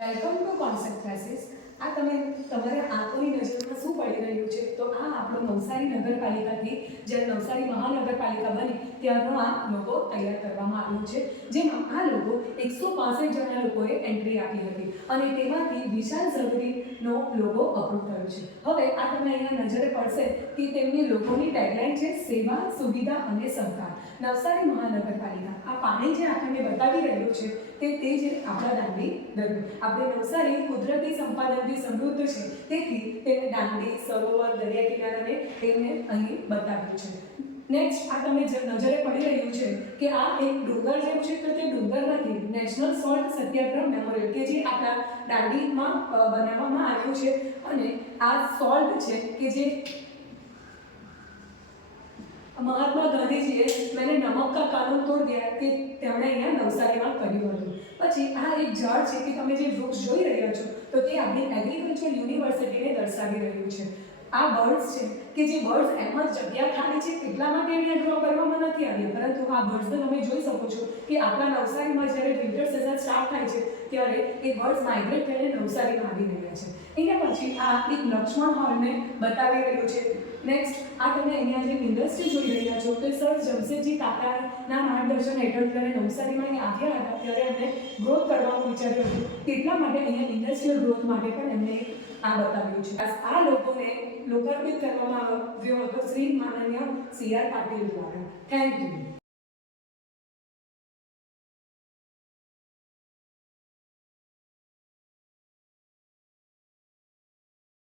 Welcome to concept classes. આ તમારે આંખોની નજરમાં શું પડી રહ્યું છે? તો આ આપણો નવસારી નગરપાલિકાથી જ્યારે નવસારી મહાનગરપાલિકા બની ત્યારનો આ લોગો તૈયાર કરવામાં આવ્યો છે, જેમાં આ લોગો 165 જણા લોકોએ એન્ટ્રી આપી હતી અને તેમાંથી વિશાલ ઝવેરીનો લોગો અપ્રૂવ થયો છે. હવે આ તમે અહીંયા નજરે પડશે કે તેમની લોગોની ટેગલાઇન છે સેવા, સુવિધા અને સહકાર. નવસારી મહાનગરપાલિકા આ પાણી જે આપણને બતાવી રહ્યું છે તે છે આપણા દાંડી દરિયો. આપણે નવસારી કુદરતી સંપાદનથી સમૃદ્ધ છે, તેથી તેને દાંડી, સરોવર, દરિયા કિનારાને તેમને અહીં બતાવ્યું છે. નેક્સ્ટ આ તમે નજરે પડી રહ્યું છે કે આ એક ડુંગર જેવું છે, તો તે ડુંગર નથી, નેશનલ સોલ્ટ સત્યાગ્રહ મેમોરિયલ કે જે આપણા દાંડીમાં બનાવવામાં આવ્યું છે. અને આ સોલ્ટ છે કે જે મહાત્મા ગાંધીજીએ મેને નમક કા કાનૂન તોડ દિયા કે તેમણે અહીંયા નવસારીમાં કર્યું હતું. પછી આ એક ઝાડ છે કે તમે જે વૃક્ષ જોઈ રહ્યા છો તો તે આપણી એગ્રીકલ્ચર યુનિવર્સિટીને દર્શાવી રહ્યું છે. આ બર્ડ્સ છે કે જે બર્ડ્સ એમ જ જગ્યા ખાલી છે એટલા માટે અહીંયા ડ્રો કરવામાં નથી આવ્યા, પરંતુ આ બર્ડ્સને તમે જોઈ શકો છો કે આપણા નવસારીમાં જ્યારે વિન્ટર સિઝન સ્ટાર્ટ થાય છે ત્યારે એ બર્ડ્સ માઇગ્રેટ થઈને નવસારીમાં આવી રહ્યા છે. એના પછી આ એક લક્ષ્મણ હોલને બતાવી રહ્યું છે. નેક્સ્ટ આ તમે અહીંયા જે ઇન્ડસ્ટ્રી જોઈ રહ્યા છો તો સર જમશેદજી કાકાના માર્ગદર્શન હેઠળ જ્યારે નવસારીમાં અહીંયા આવ્યા હતા ત્યારે એમને ગ્રોથ કરવાનું વિચાર્યું હતું, એટલા માટે અહીંયા ઇન્ડસ્ટ્રીયલ ગ્રોથ માટે પણ એમને આ બતાવ્યું છે. આ લોકોને લોકાર્પિત કરવામાં આવ્યો હતો શ્રી માનનીય CR પાટીલ દ્વારા. Thank you.